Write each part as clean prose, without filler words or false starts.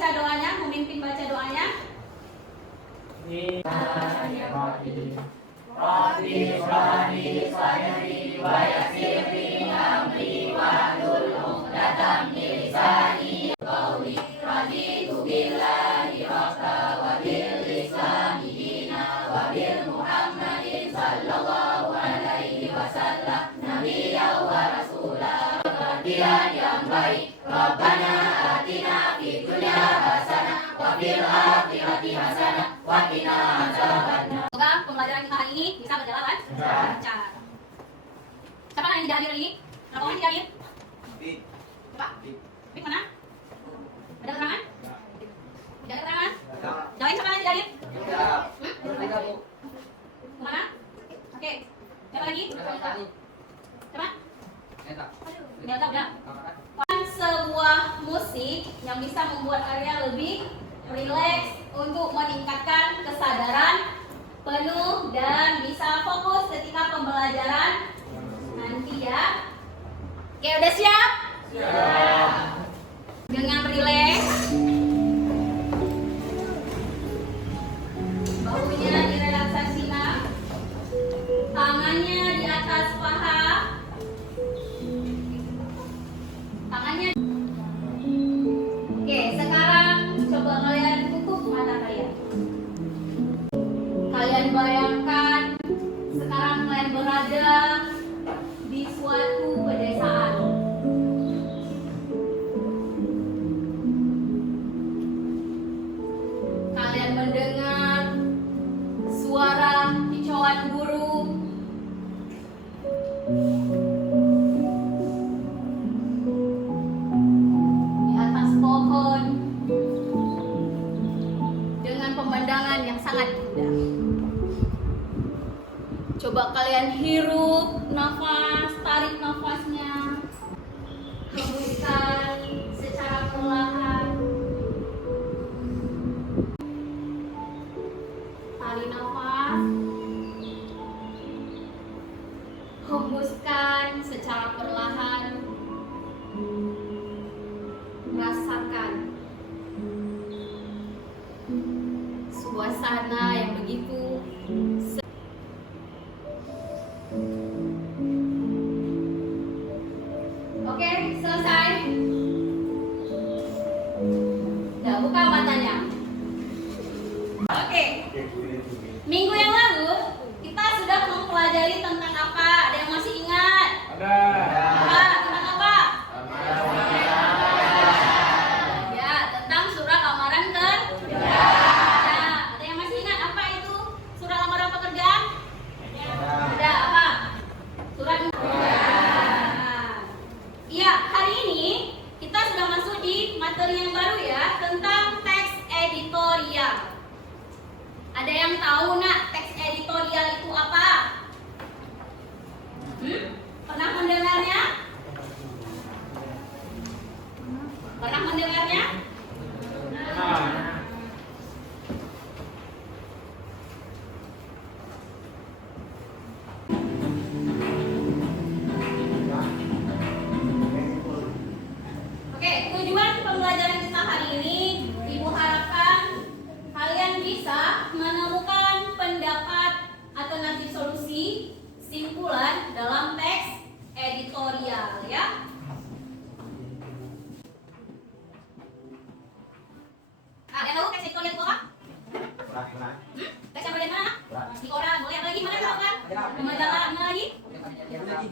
baca doanya, memimpin baca doanya. Rabbi shrahli sadri wa yassir li amri wahlul 'uqdatam min lisani qawli raditu billahi rabba wa bil islami dina wa bil muhammadin sallallahu alaihi wasallam nabiyyan wa rasulah. Kemudian yang baik, Rabbana atina fid dunya hasanah wa fil akhirati hasanah wa qina adzabannar. Semoga pembelajaran kita hari ini bisa berjalan lancar. Siapa yang tidak hadir ini? Berapa orang tidak hadir? Coba. Bik mana? Ada keterangan? Tidak ada keterangan? Yang lain siapa yang tidak hadir? Kemana? Oke. Siapa lagi? Siapa? Melda, udah. Sebuah musik yang bisa membuat kalian lebih rileks untuk meningkatkan kesadaran penuh dan bisa fokus ketika pembelajaran nanti ya. Oke, udah siap? Siap. Dengan rileks, bahunya direlaksasi, tangannya di atas paha, tangannya. Oke, sekarang coba kalian tutup mata kalian. Kalian bayangkan sekarang kalian berada di suatu pedesaan. Kalian mendengar suara kicauan burung. Di atas pohon dengan pemandangan yang sangat indah. Coba kalian hirup nafas, tarik nafasnya, hembuskan secara perlahan. Tarik nafas, hembuskan secara perlahan. Rasakan suasana yang begitu. Oke, selesai. Udah, buka matanya. Oke. Minggu yang lalu kita sudah mempelajari tentang apa? Ada yang masih ingat? Ada. Apa? Tentang apa? Ya, tentang surah lamaran kerja. Ya, ada yang masih ingat apa itu surah lamaran pekerjaan? Ada apa? Surat. Iya, hari ini kita sudah masuk di materi yang baru ya, tentang teks editorial. Ada yang tahu nak teks editorial itu apa? Pernah mendengarnya? Pernah mendengarnya? Oke, tujuan pembelajaran kita hari ini, Ibu harapkan kalian bisa menemukan pendapat alternatif solusi simpulan dalam teks editorial ya. Kalian tahu teks editorial itu apa? Teks yang bagian mana? Di koran, boleh apa lagi? Mana tahu kan? Di majalah, mana lagi?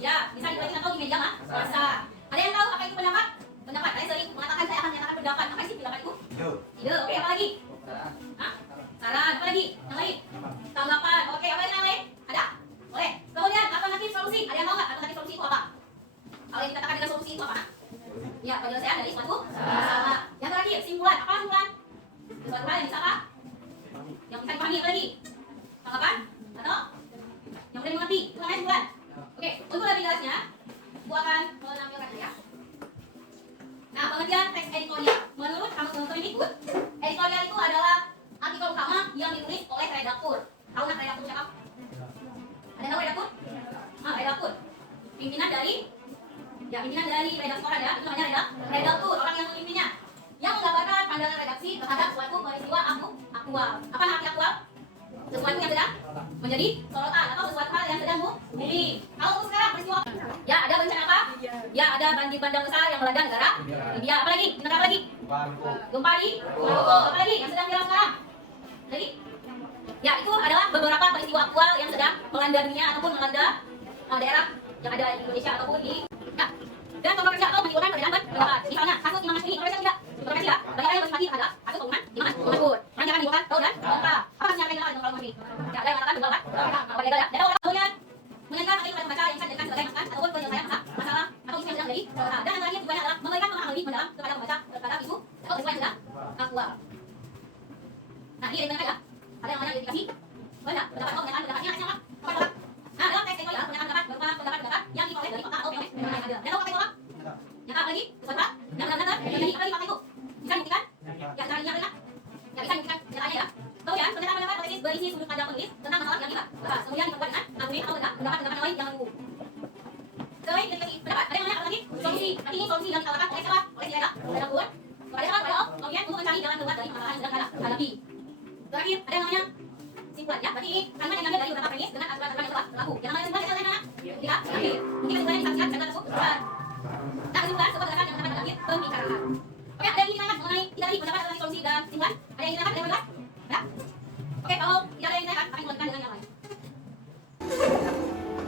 Ya, bisa dibaca atau di meja masa. Ada yang tahu apa itu pendapat? Pendapat, saya sering mengatakan saya akan menyatakan pendapat. Apa sih pendapat itu? Ide. Oke, apa lagi? Hah? Saran, apa lagi? Yang lain? Tanggapan. Oke, apa lagi yang lain? Ada? Boleh. Kemudian alternatif solusi. Ada yang tahu nggak alternatif solusi itu apa? Kalau yang dikatakan dengan solusi itu apa? Ya, penyelesaian dari suatu masalah. Yang terakhir, simpulan. Apa simpulan? Suatu hal yang bisa apa? Yang bisa dipahami apa lagi? Tanggapan? Atau yang mudah dimengerti? Itu namanya simpulan. Oke, untuk lebih jelasnya, aku akan menampilkannya ya. Nah, pengertian teks editorial. Menurut kamus-kamus berikut, editorial itu adalah artikel utama yang ditulis oleh redaktur. Tahu nggak redaktur siapa? Ada yang tahu redaktur? Redaktur. Pimpinan dari redaktor ya, itu namanya redaktur, orang yang memimpinnya. Yang menggambarkan pandangan redaksi terhadap suatu peristiwa aktual. Apa arti aktual? Sesuatu yang sedang menjadi sorotan atau sesuatu hal yang sedang booming. Kalau untuk sekarang peristiwa, ya ada bencana apa? Ya ada banjir bandang besar yang melanda negara India. Apa lagi? Negara apa lagi? Gempa di Maroko. Apa lagi yang sedang viral sekarang? Lagi? Ya itu adalah beberapa peristiwa aktual yang sedang melanda dunia ataupun melanda daerah yang ada di Indonesia ataupun di dan kontroversi atau menimbulkan perbedaan pendapat. Misalnya kasus Imam Hashimi kontroversi tidak? Kontroversi tidak? Banyak yang bersimpati terhadap kasus pembunuhan Imam Hashimi. Orang yang akan menimbulkan pro dan kontra. Apa kasusnya akan dilakukan dengan ini? Ya, ada yang mengatakan tunggal kan? Apa legal ya? Dan orang kemudian menyanyikan materi kepada pembaca yang bisa dijadikan sebagai masukan ataupun penyelesaian masalah atau isu yang sedang jadi sorotan. Dan yang terakhir tujuannya adalah memberikan pemahaman lebih mendalam kepada pembaca terhadap isu atau peristiwa yang sedang aktual. Nah, ini ada yang ya? Ada yang namanya identifikasi. Banyak pendapat atau pernyataan pendapatnya apa? Pendapat. Nah, dalam teks teknologi pernyataan pendapat berupa pendapat yang diperoleh dari fakta atau teori yang ada. Dan tahu fakta itu apa? Yang apa lagi? Sesuatu yang benar-benar terjadi. Apa lagi fakta itu? Bisa dibuktikan? Ya, caranya adalah ya bisa dibuktikan caranya ya. Kemudian pernyataan pendapat teoritis berisi sudut pandang penulis tentang masalah yang kita bahas. Kemudian diperkuat dengan argumen atau pendapat lain yang mendukung. Selain identifikasi pendapat, ada yang namanya apa lagi? Solusi. Nanti ini solusi yang ditawarkan oleh siapa? Oleh siapa? Oleh Tuhan. Kepada siapa? Kepada Allah. Kemudian untuk mencari jalan keluar dari masalah yang sedang hadapi. Terakhir ada yang namanya simpulan ya. Berarti ini kalimat yang diambil dari beberapa premis dengan aturan-aturan yang telah berlaku. Yang namanya simpulan kita mana? Kita ambil. Mungkin kesimpulannya bisa siap tersebut. Nah, kesimpulan sebuah gerakan yang dapat mengambil pembicaraan. Oke, ada yang ingin ditanyakan mengenai tiga tadi pendapat tentang solusi dan simpulan? Ada yang ingin ditanyakan? Ada yang ingin ya? Oke, kalau tidak ada yang ditanyakan, akan melanjutkan dengan yang lain.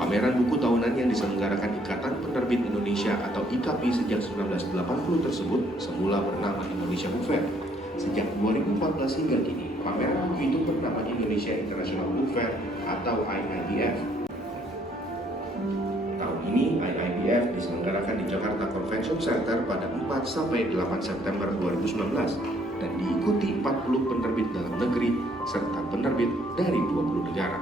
Pameran buku tahunan yang diselenggarakan Ikatan Penerbit Indonesia atau IKAPI sejak 1980 tersebut semula bernama Indonesia Book Fair. Sejak 2014 hingga kini, pameran buku itu bernama Indonesia International Book Fair atau IIBF. Tahun ini IIBF diselenggarakan di Jakarta Convention Center pada 4 sampai 8 September 2019 dan diikuti 40 penerbit dalam negeri serta penerbit dari 20 negara.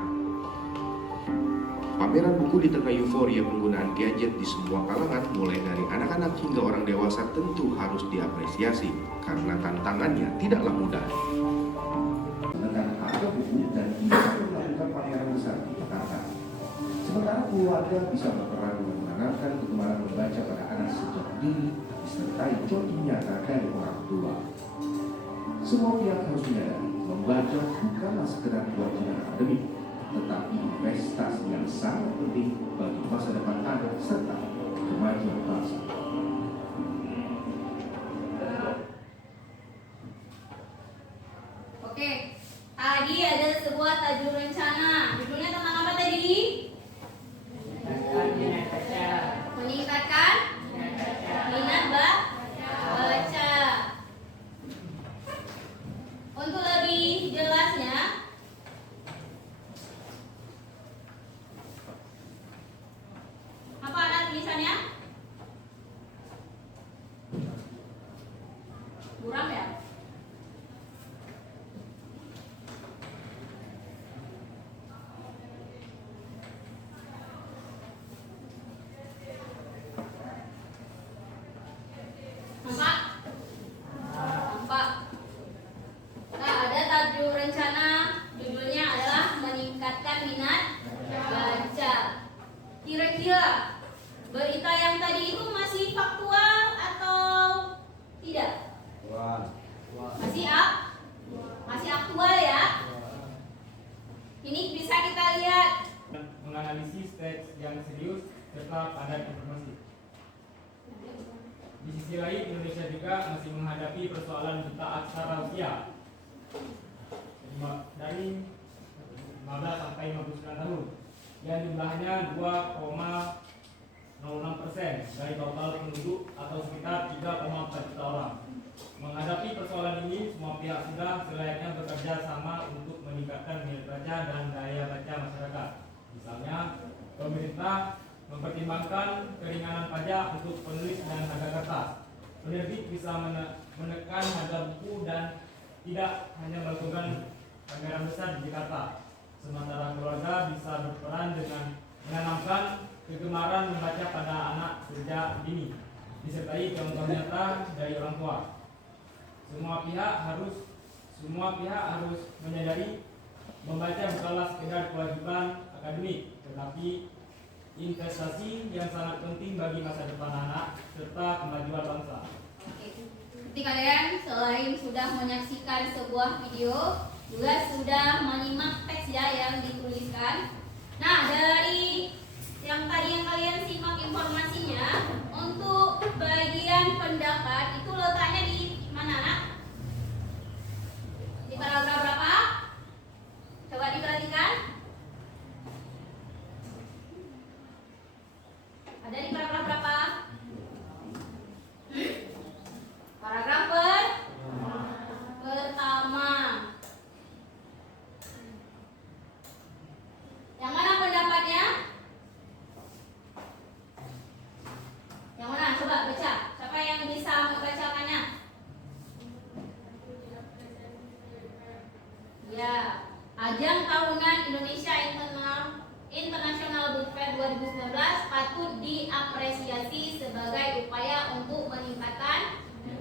Pameran buku di tengah euforia penggunaan gadget di semua kalangan, mulai dari anak-anak hingga orang dewasa, tentu harus diapresiasi karena tantangannya tidaklah mudah. Dengan harga buku dan bisa melakukan pameran besar di Jakarta. Sementara keluarga bisa berperan dengan menanamkan kegemaran membaca pada anak sejak dini, disertai contoh nyata dari orang tua. Semua pihak harus menyadari membaca bukanlah sekedar kewajiban akademik, tetapi investasi yang sangat penting bagi masa depan anak serta kemajuan bangsa. Oke, tadi ada sebuah tajuk rencana. Judulnya tentang apa tadi? Meningkatkan minat baca. Untuk lebih jelasnya, apa ada tulisannya? Kurang ya? Nampak? Nampak? Nah, ada tajuk rencana, judulnya adalah meningkatkan minat baca. Kira-kira berita yang tadi itu masih faktual atau tidak? Masih aktual ya. Ini bisa kita lihat. Menganalisis teks yang serius serta padat informasi. Di sisi lain, Indonesia juga masih menghadapi persoalan buta aksara usia dari 15 sampai 59 tahun yang jumlahnya 2,06% dari total penduduk atau sekitar 3,4 juta orang. Menghadapi persoalan ini, semua pihak sudah selayaknya bekerja sama untuk meningkatkan minat baca dan daya baca masyarakat. Misalnya, pemerintah mempertimbangkan keringanan pajak untuk penulis dan harga kertas. Penerbit bisa menekan harga buku dan tidak hanya melakukan pameran besar di Jakarta. Sementara keluarga bisa berperan dengan menanamkan kegemaran membaca pada anak sejak dini, disertai contoh nyata dari orang tua. Semua pihak harus menyadari membaca bukanlah sekedar kewajiban akademik, tetapi investasi yang sangat penting bagi masa depan anak serta kemajuan bangsa. Oke. Seperti kalian selain sudah menyaksikan sebuah video, juga sudah menyimak teks ya yang dituliskan. Nah, dari yang tadi yang kalian simak informasinya, untuk bagian pendapat itu letaknya di mana, nak? Di paragraf berapa? Coba diperhatikan. Ada di paragraf berapa? Paragraf pertama. Yang mana pendapatnya? Yang mana? Coba baca. Siapa yang bisa membacakannya? Ya, ajang tahunan Indonesia International Book Fair 2019 patut diapresiasi sebagai upaya untuk meningkatkan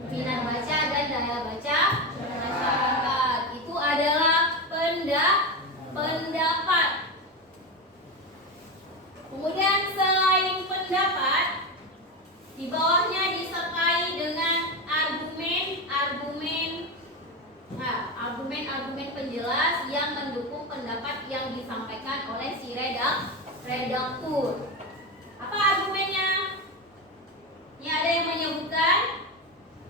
minat baca dan daya baca masyarakat. Itu adalah pendapat. Kemudian selain pendapat, di bawahnya disertai dengan argumen penjelas yang mendukung pendapat yang disampaikan oleh si redaktur. Apa argumennya? Ini ada yang menyebutkan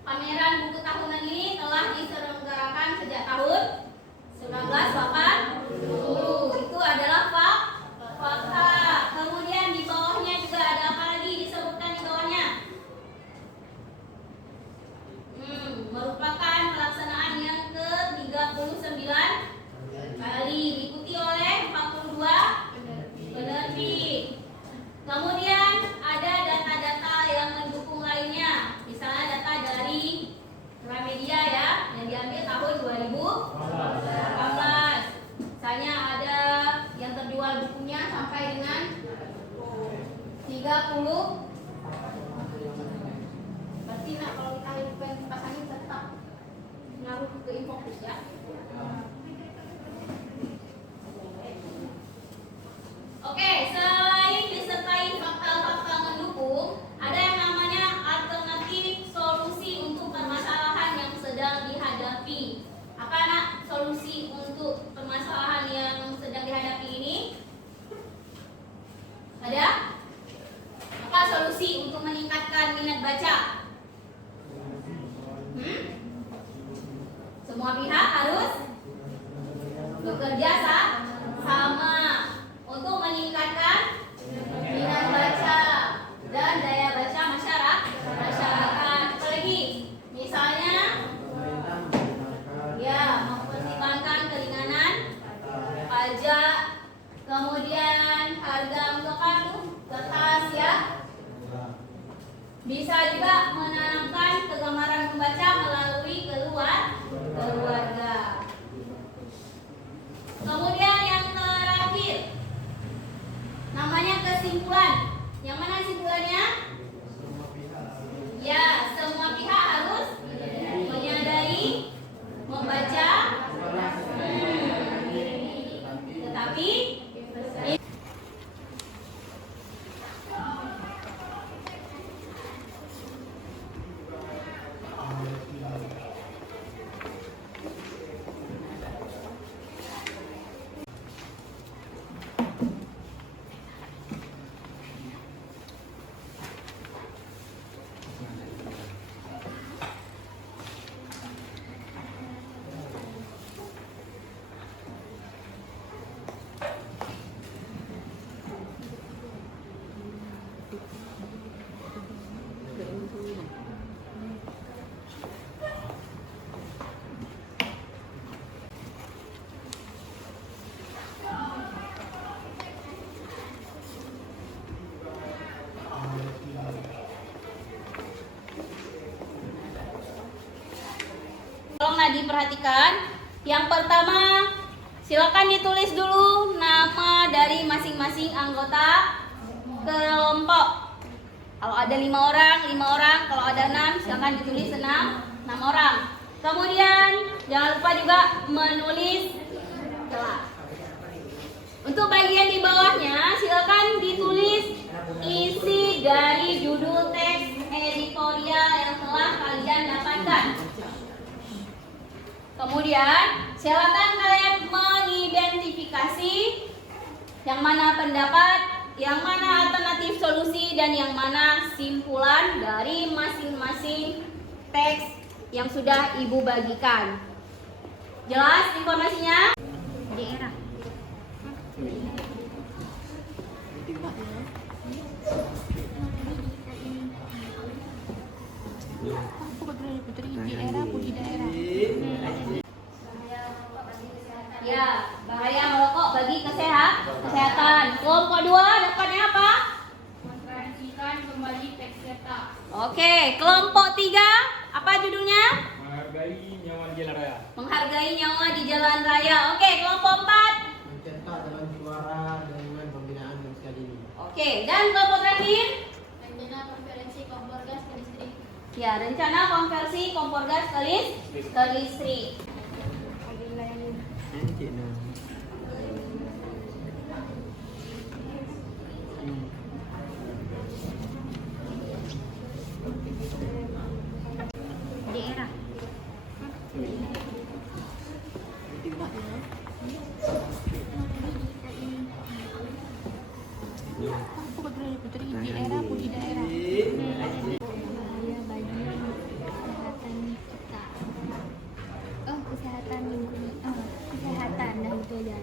pameran buku tahunan ini telah diselenggarakan sejak tahun 1980. Itu adalah fakta. Kemudian di bawahnya juga ada apa lagi disebutkan di bawahnya? Merupakan pelaksanaan yang ke-39 kali, diikuti oleh 42 penerbit. Kemudian ada data-data yang mendukung lainnya. Misalnya data dari Gramedia ya, yang diambil tahun 2018. Misalnya ada yang terjual bukunya sampai dengan 30. Berarti nak kalau kita hidupkan kipas angin tetap ngaruh ke infokus ya. Oke, selain disertai fakta-fakta mendukung, ada yang namanya alternatif solusi untuk permasalahan yang sedang dihadapi. Apa nak solusi untuk permasalahan yang sedang dihadapi ini? Ada? Apa solusi untuk meningkatkan minat baca? Semua pihak harus bekerja sama untuk meningkatkan minat baca dan daya baca masyarakat. Apalagi, misalnya, ya mempertimbangkan keringanan pajak, kemudian harga untuk kertas ya. Bisa juga menanamkan kegemaran membaca melalui keluarga. Kemudian yang terakhir, namanya kesimpulan. Yang mana kesimpulannya? Ya, semua pihak harus menyadari membaca, tetapi tolonglah diperhatikan. Yang pertama, silakan ditulis dulu nama dari masing-masing anggota kelompok. Kalau ada 5 orang, kalau ada 6, silakan ditulis 6 orang. Kemudian jangan lupa juga menulis celah. Untuk bagian di bawahnya, silakan ditulis isi dari judul teks editorial yang telah kalian dapatkan. Kemudian silakan kalian mengidentifikasi yang mana pendapat, yang mana alternatif solusi, dan yang mana simpulan dari masing-masing teks yang sudah Ibu bagikan. Jelas informasinya? Daerah. Ya, bahaya merokok bagi kesehatan. Kelompok 2 dapatnya apa? Mentransisikan kembali teks data. Oke, kelompok 3 apa judulnya? Menghargai nyawa di jalan raya. Menghargai nyawa di jalan raya. Oke, kelompok 4. Mencetak dalam suara dengan pembinaan dan sekali ini. Oke, dan kelompok terakhir? Rencana konferensi kompor gas ke listrik. Ya, rencana konversi kompor gas ke listrik. Daerah. Daerah puji daerah. Bahaya bagi kesehatan kita. Kesehatan lingkungan. Kesehatan dah itu aja.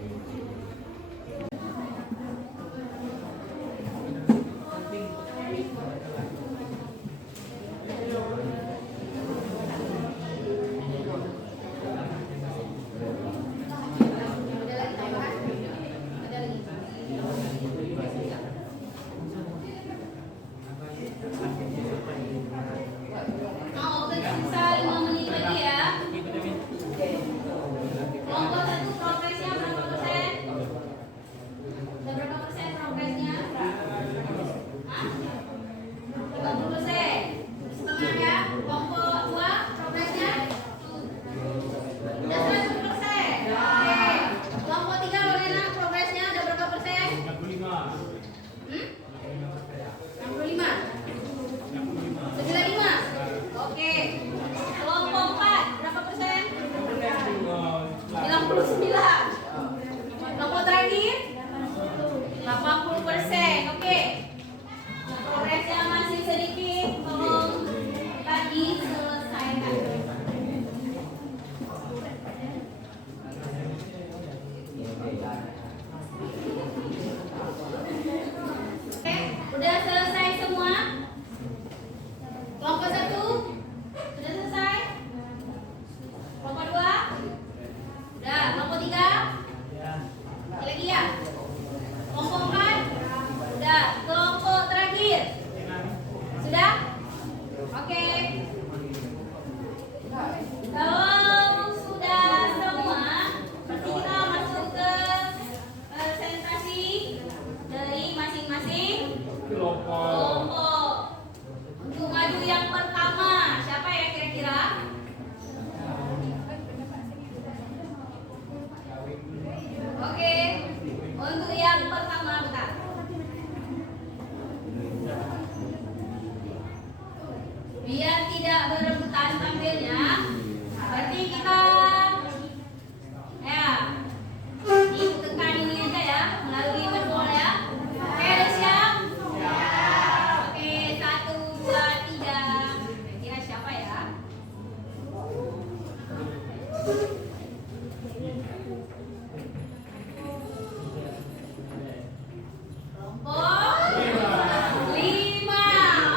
Mau tersisa 5 menit lagi ya. Kelompok 1 progresnya berapa persen? Udah berapa persen progresnya? Hah? 50%. Setengah ya. Kelompok 2 progresnya? Udah 100%. Oke. Kelompok 3 bagaimana progresnya? Udah berapa persen? 65. 65. 95. Oke. Kelompok 4 berapa persen? 99. Kelompok terakhir 80%. Oke. Progresnya masih sedikit, tolong tadi selesaikan. Oke, udah selesai semua? Kelompok 1 sudah selesai? Kelompok 2? Udah, kelompok 3? Lagi ya? Kelompok 4? Udah, kelompok terakhir? Sudah? Oke. Kalau sudah semua, berarti kita masuk ke presentasi dari masing-masing kelompok. Untuk maju yang pertama, siapa ya kira-kira? Oke, untuk yang pertama bentar. Biar tidak berebutan tampilnya, berarti kita ya ditekan ini aja ya melalui wordball ya. Oke, udah siap? Oke, 1, 2, 3. Kira siapa ya? Kelompok 5.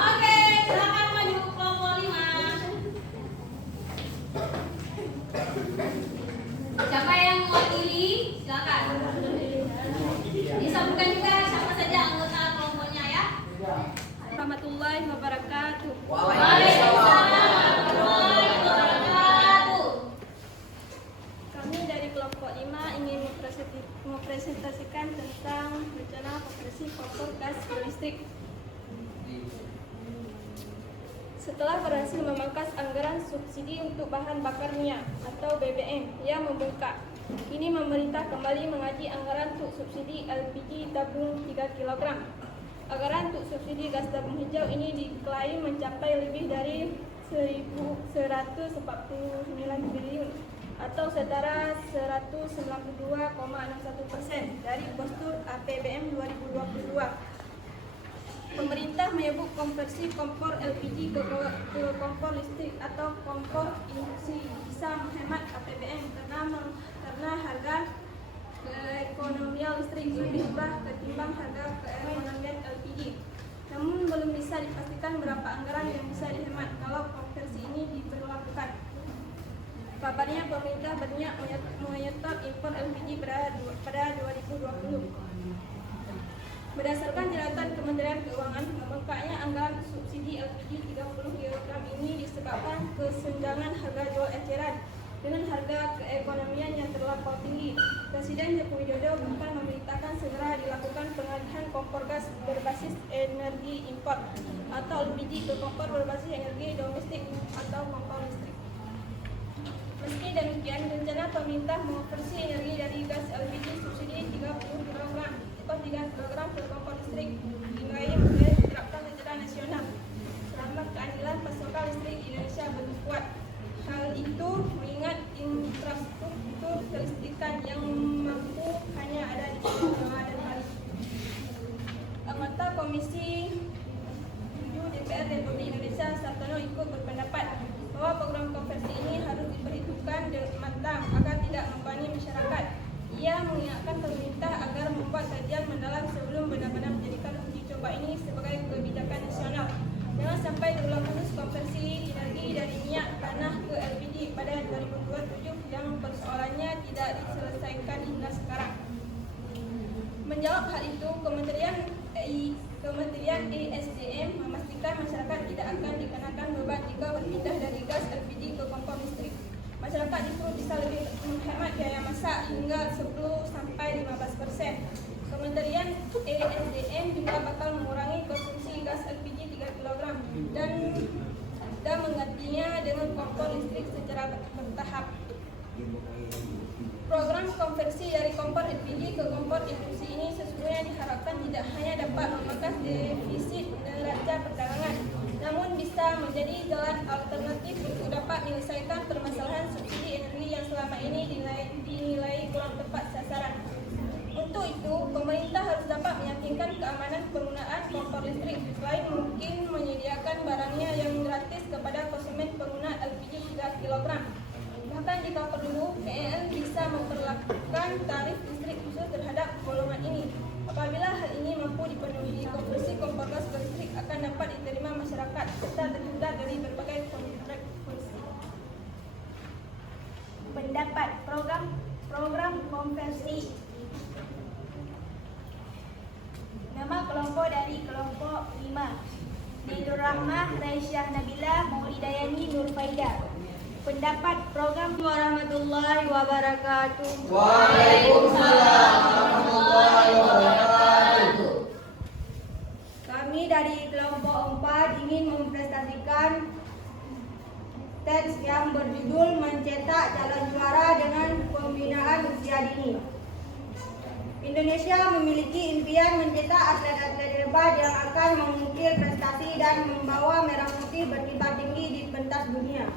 Oke, silakan maju kelompok 5. Siapa yang mewakili? Silakan. Disebutkan juga siapa saja anggota kelompoknya ya. Warahmatullahi wabarakatuh. Waalaikumsalam warahmatullahi wabarakatuh. Kami dari kelompok 5 ingin mempresentasikan tentang rencana konversi kompor gas ke listrik. Setelah berhasil memangkas anggaran subsidi untuk bahan bakar minyak atau BBM yang membengkak, kini pemerintah kembali mengaji anggaran untuk subsidi LPG tabung 3 kg. Anggaran untuk subsidi gas tabung hijau ini diklaim mencapai lebih dari 1.149 triliun atau setara 192,61% dari postur APBN 2022. Pemerintah menyebut konversi kompor LPG ke kompor listrik atau kompor induksi bisa menghemat APBN karena harga keekonomian listrik lebih murah ketimbang harga keekonomian LPG. Namun belum bisa dipastikan berapa anggaran yang bisa dihemat kalau konversi ini diberlakukan. Kabarnya pemerintah berniat menyetop impor LPG pada 2020. Berdasarkan catatan Kementerian Keuangan, membengkaknya anggaran subsidi LPG 30 kg ini disebabkan kesenjangan harga jual eceran dengan harga keekonomian yang terlampau tinggi. Presiden Joko Widodo bahkan memerintahkan segera dilakukan pengalihan kompor gas berbasis energi impor atau LPG ke kompor berbasis energi domestik atau kompor listrik. Meski demikian, rencana pemerintah mengonversi energi dari gas LPG subsidi 30 kg atau 3 kg ke kompor listrik dinilai mulai diterapkan secara nasional selama keadilan pasokan listrik Indonesia belum kuat. Hal itu mengingat infrastruktur kelistrikan yang mampu hanya ada di Jawa dan Bali. Anggota Komisi 7 DPR Republik Indonesia Sartono ikut berpendapat bahwa program konversi ini harus diperhitungkan dengan matang agar tidak membebani masyarakat. Ia mengingatkan pemerintah agar membuat kajian mendalam sebelum benar-benar menjadikan uji coba ini sebagai kebijakan nasional. Jangan sampai terulang kasus konversi energi dari minyak tanah ke LPG pada 2027 yang persoalannya tidak diselesaikan hingga sekarang. Menjawab hal itu, Kementerian ESDM memastikan masyarakat tidak akan dikenakan beban jika berpindah dari gas LPG ke kompor listrik. Masyarakat justru bisa lebih menghemat biaya masak hingga 10-15%. Kementerian ESDM juga bakal mengurangi konsumsi gas LPG 3 kg dan menggantinya dengan kompor listrik secara bertahap. Program konversi dari kompor LPG ke kompor induksi ini sesungguhnya diharapkan tidak hanya dapat memangkas defisit neraca perdagangan, namun bisa menjadi jalan alternatif untuk dapat menyelesaikan permasalahan subsidi energi yang selama ini dinilai kurang tepat sasaran. Untuk itu, pemerintah harus dapat meyakinkan keamanan penggunaan kompor listrik. Selain mungkin menyediakan barangnya yang gratis kepada konsumen pengguna LPG 3 kg. Bahkan jika perlu, PLN bisa memperlakukan tarif listrik khusus terhadap golongan ini. Apabila hal ini mampu dipenuhi, konversi kompor gas ke listrik akan dapat diterima masyarakat serta terhindar dari berbagai konflik polisi. Pendapat program konversi. Nama kelompok dari kelompok 5: Nilur Rahmah, Raisyah Nabila, Maulidayani, Nur Faidah. Pendapat program warahmatullahi wabarakatuh. Waalaikumsalam warahmatullahi wabarakatuh. Kami dari kelompok 4 ingin mempresentasikan teks yang berjudul Mencetak Calon Juara dengan Pembinaan Usia Dini. Indonesia memiliki impian mencetak atlet-atlet hebat yang akan mengukir prestasi dan membawa merah putih berkibar tinggi di pentas dunia.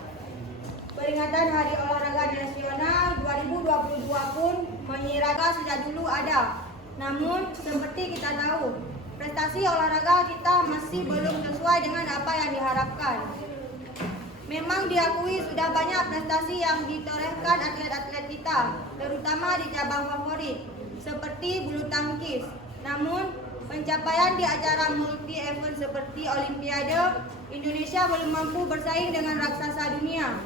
Peringatan Hari Olahraga Nasional 2022 pun menyiratkan sejak dulu ada. Namun, seperti kita tahu, prestasi olahraga kita masih belum sesuai dengan apa yang diharapkan. Memang diakui sudah banyak prestasi yang ditorehkan atlet-atlet kita, terutama di cabang favorit, seperti bulu tangkis. Namun, pencapaian di acara multi-event seperti Olimpiade, Indonesia belum mampu bersaing dengan raksasa dunia,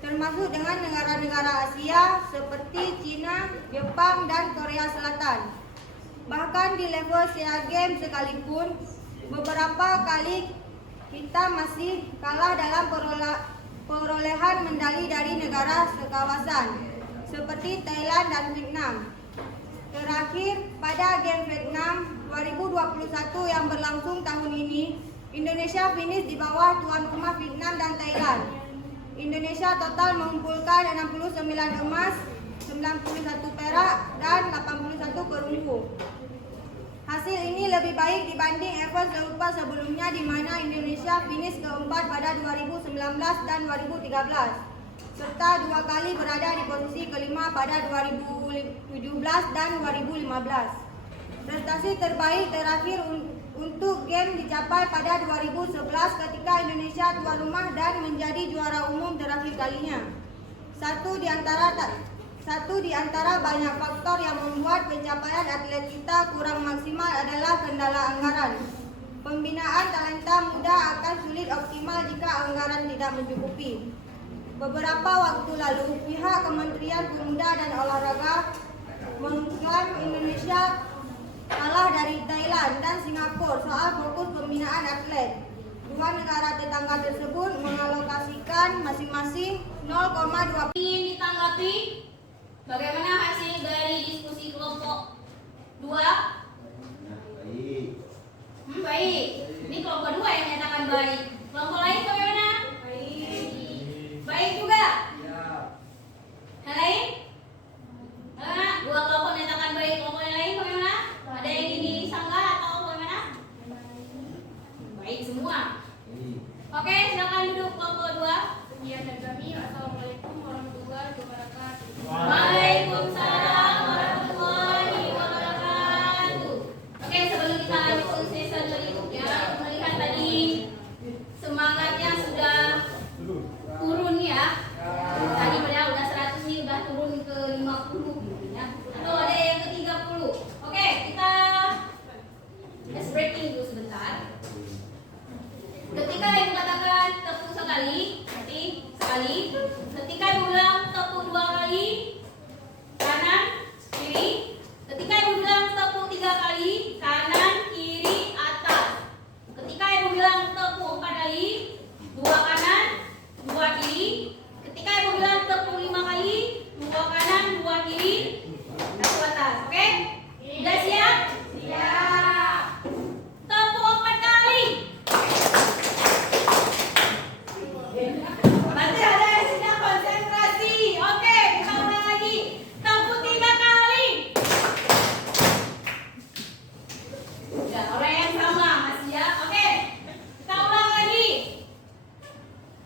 termasuk dengan negara-negara Asia seperti Cina, Jepang, dan Korea Selatan. Bahkan di level SEA Games sekalipun, beberapa kali kita masih kalah dalam perolehan medali dari negara sekawasan, seperti Thailand dan Vietnam. Terakhir, pada Game Vietnam 2021 yang berlangsung tahun ini, Indonesia finish di bawah tuan rumah Vietnam dan Thailand. Indonesia total mengumpulkan 69 emas, 91 perak, dan 81 perunggu. Hasil ini lebih baik dibanding event serupa sebelumnya di mana Indonesia finish keempat pada 2019 dan 2013, serta 2 kali berada di posisi kelima pada 2017 dan 2015. Prestasi terbaik terakhir untuk game dicapai pada 2011 ketika Indonesia tuan rumah dan menjadi juara umum terakhir kalinya. Satu di antara banyak faktor yang membuat pencapaian atlet kita kurang maksimal adalah kendala anggaran. Pembinaan talenta muda akan sulit optimal jika anggaran tidak mencukupi. Beberapa waktu lalu, pihak Kementerian Pemuda dan Olahraga mengklaim Indonesia kalah dari Thailand dan Singapura soal fokus pembinaan atlet. Dua negara tetangga tersebut mengalokasikan masing-masing 0,2. Ingin ditanggapi bagaimana hasil dari diskusi kelompok 2? Baik. Ini kelompok 2 yang menyatakan baik. Kelompok lain bagaimana? Baik juga. Yang lain? Dua kelompok menyatakan baik. Kelompok yang lain bagaimana? Ada yang ingin disanggah atau bagaimana? Baik semua. Oke, silakan duduk kelompok 2. Sekian dari kami. Assalamualaikum warahmatullahi wabarakatuh. Waalaikumsalam warahmatullahi wabarakatuh. Oke, sebelum kita lanjut ke sesi berikutnya, melihat tadi semangatnya sudah turun ya. Tadi padahal udah 100 nih, udah turun ke 50 ya. Atau ada yang ke 30. Oke, kita let's breaking dulu sebentar. Ketika ibu katakan tepuk sekali, berarti sekali. Ketika ibu bilang tepuk 2 kali, kanan, kiri. Ketika ibu bilang tepuk 3 kali, kanan, kiri, atas. Ketika ibu bilang tepuk 4 kali, 2 kanan, 2 kiri. Ketika ibu bilang tepuk 5 kali, 2 kanan, 2 kiri, 1 atas. Oke? Sudah siap? Siap. Tepuk 4 kali. Berarti ada yang sudah konsentrasi. Oke, kita ulang lagi. Tepuk 3 kali. Ya, orang yang sama masih ya. Oke, kita ulang lagi.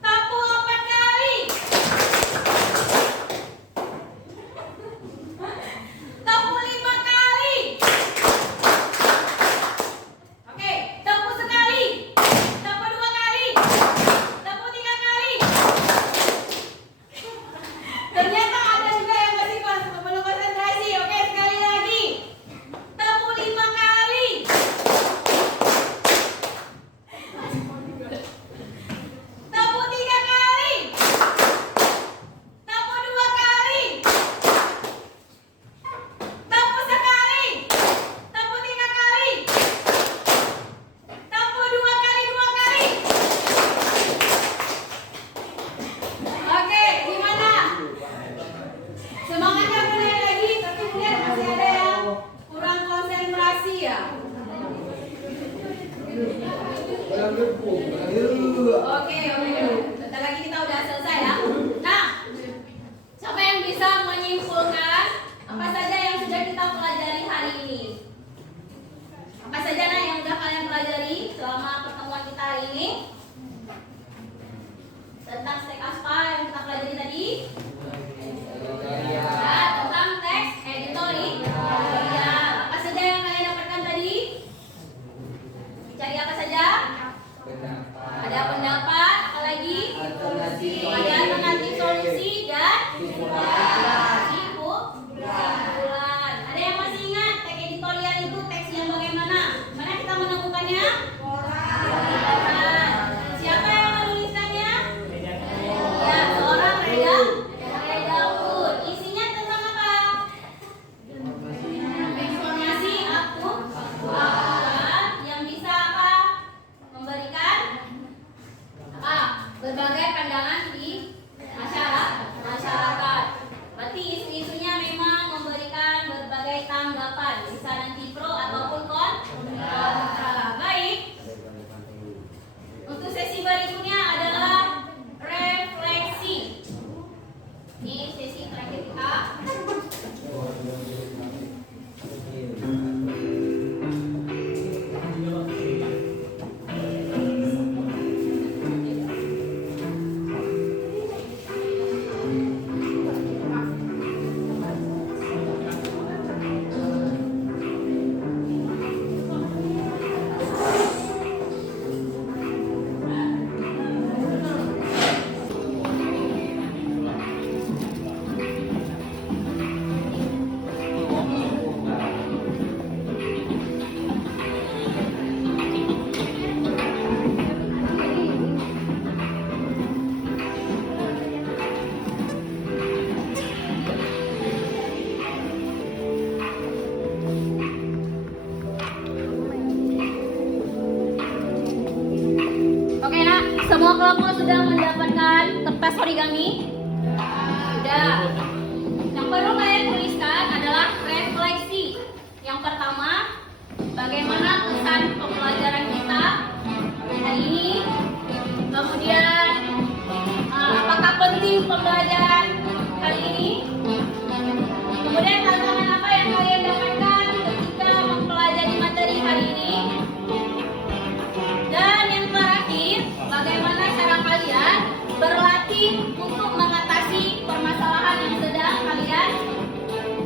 Tepuk 4 kali. Tepuk 5 kali. Oke, tepuk sekali. Tepuk 2 kali. Tepuk 3 kali. Ternyata ada juga yang masih belum konsentrasi. Oke, sekali lagi. Tepuk 5 kali. Tepuk 3 kali. Tepuk 2 kali. Tepuk sekali. Tepuk 3 kali. Tepuk 2 kali 2 kali. Oke, gimana? Semangatnya mulai lagi, tapi mungkin masih ada yang kurang konsentrasi ya. Oke. Bentar lagi kita udah selesai ya. Nah, siapa yang bisa menyimpulkan apa saja yang sudah kita pelajari hari ini? Apa saja yang sudah kalian pelajari selama pertemuan kita hari ini? Tentang stek aspa yang kita pelajari tadi? Ya, tentang teks editori. Ya, apa saja yang kalian dapatkan tadi? Dicari apa saja? Ada pendapat, apa lagi? Ada alternatif solusi dan kesimpulan. Ada yang masih ingat teks editorial itu teks yang bagaimana? Mana kita menemukannya? Koran. Siapa yang menuliskannya? Ya, seorang redaktur. Isinya tentang apa? Informasi aktual yang bisa apa? Memberikan apa? Berbagai pandangan di masyarakat. Berarti isu-isunya memang memberikan berbagai tanggapan, bisa nanti pro ataupun kontra. Baik. Untuk sesi berikutnya adalah refleksi. Ini sesi terakhir kita. kertas origami? Sudah. Yang perlu kalian tuliskan adalah refleksi. Yang pertama, bagaimana kesan pembelajaran kita hari ini? Kemudian, apakah penting pembelajaran hari ini? Kemudian tantangan apa yang kalian dapatkan ketika mempelajari materi hari ini? Dan yang terakhir, bagaimana cara kalian berlatih untuk mengatasi permasalahan yang sedang kalian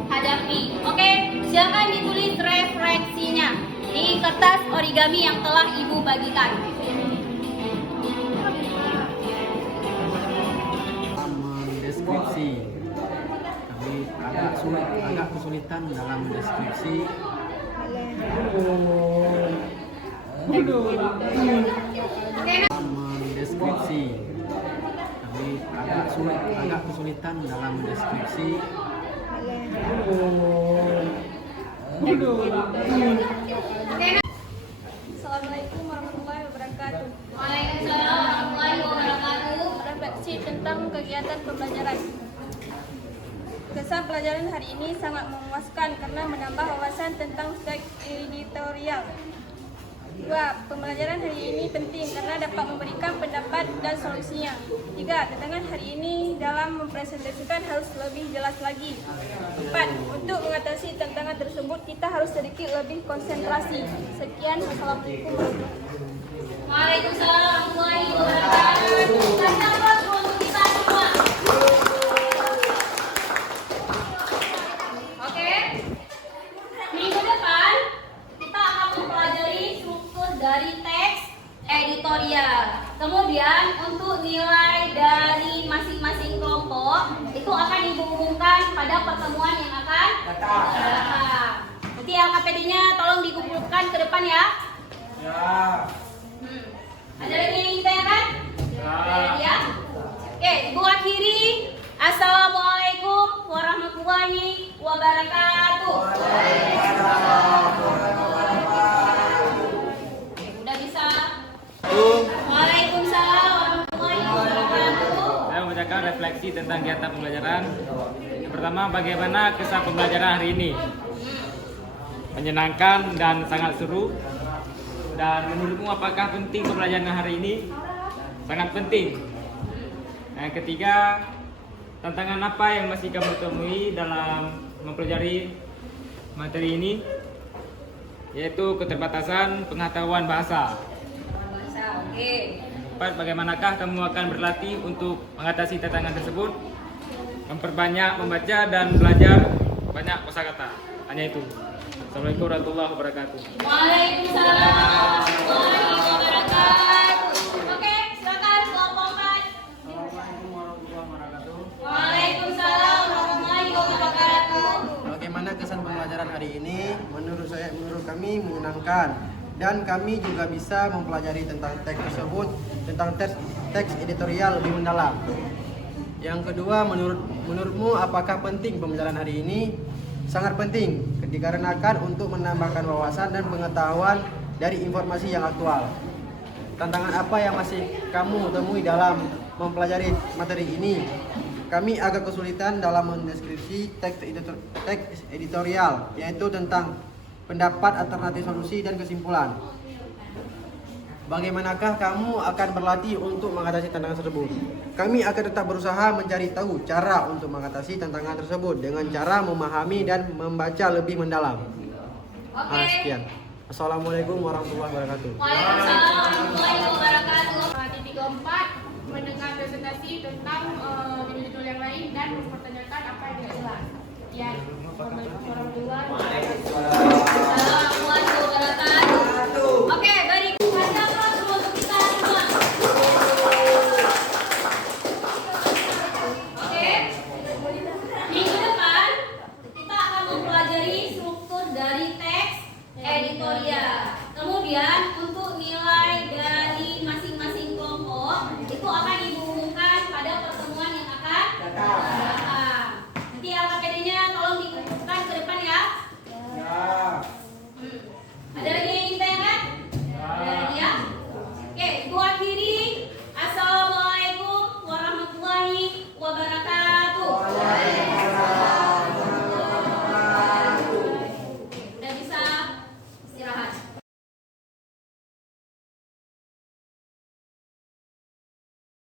hadapi. Oke, silakan ditulis refleksinya di kertas origami yang telah Ibu bagikan. Mendeskripsi. Kami agak kesulitan dalam mendeskripsi. Mendeskripsi. Kami agak kesulitan dalam mendeskripsi. Assalamualaikum warahmatullahi wabarakatuh. Waalaikumsalam warahmatullahi wabarakatuh. Refleksi tentang kegiatan pembelajaran. Kesan pelajaran hari ini sangat memuaskan karena menambah wawasan tentang teks editorial. 2. Pembelajaran hari ini penting karena dapat memberikan pendapat dan solusinya. 3. Tantangan hari ini dalam mempresentasikan harus lebih jelas lagi. 4. Untuk mengatasi tantangan tersebut kita harus sedikit lebih konsentrasi. Sekian, wassalamualaikum warahmatullahi wabarakatuh. Waalaikumsalam warahmatullahi wabarakatuh. Kasih aplaus untuk kita semua. Oke. Minggu depan kita akan mempelajari struktur dari teks editorial. Kemudian untuk nilai dari masing-masing kelompok itu akan diumumkan pada pertemuan yang akan datang. Nanti LKPD-nya tolong dikumpulkan ke depan ya. Ada lagi yang ditanyakan? Ya. Oke, Ibu akhiri. Assalamualaikum warahmatullahi wabarakatuh. Udah bisa? Waalaikumsalam warahmatullahi wabarakatuh. Saya membacakan refleksi tentang kegiatan pembelajaran. Yang pertama, bagaimana kesan pembelajaran hari ini? Menyenangkan dan sangat seru. Dan menurutmu apakah penting pembelajaran hari ini? Sangat penting. Yang ketiga, tantangan apa yang masih kamu temui dalam mempelajari materi ini? Yaitu keterbatasan pengetahuan bahasa. Oke. 4. Bagaimanakah kamu akan berlatih untuk mengatasi tantangan tersebut? Memperbanyak membaca dan belajar banyak kosakata. Hanya itu. Assalamualaikum warahmatullahi wabarakatuh. Waalaikumsalam warahmatullahi wabarakatuh. Oke, silakan kelompok 4. Waalaikumsalam warahmatullahi wabarakatuh. Bagaimana kesan pembelajaran hari ini? Menurut kami menyenangkan dan kami juga bisa mempelajari tentang teks tersebut, tentang teks editorial lebih mendalam. Yang kedua, menurutmu apakah penting pembelajaran hari ini? Sangat penting dikarenakan untuk menambahkan wawasan dan pengetahuan dari informasi yang aktual. Tantangan apa yang masih kamu temui dalam mempelajari materi ini? Kami agak kesulitan dalam mendeskripsi teks editorial, yaitu tentang pendapat, alternatif solusi, dan kesimpulan. Bagaimanakah kamu akan berlatih untuk mengatasi tantangan tersebut? Kami akan tetap berusaha mencari tahu cara untuk mengatasi tantangan tersebut dengan cara memahami dan membaca lebih mendalam. Oke. Sekian. Assalamualaikum warahmatullahi wabarakatuh. Waalaikumsalam warahmatullahi wabarakatuh. Titik keempat, mendengar presentasi tentang judul yang lain dan mempertanyakan apa yang tidak jelas. Ya, Assalamualaikum warahmatullahi wabarakatuh. Assalamualaikum warahmatullahi wabarakatuh. Oke, baik. Kasih aplaus untuk kita semua. Oke. Minggu depan kita akan mempelajari struktur dari teks editorial. Kemudian untuk nilai dari masing-masing kelompok itu akan diumumkan pada pertemuan yang akan datang. Nanti LKPD-nya tolong dikumpulkan ke depan ya. Ada lagi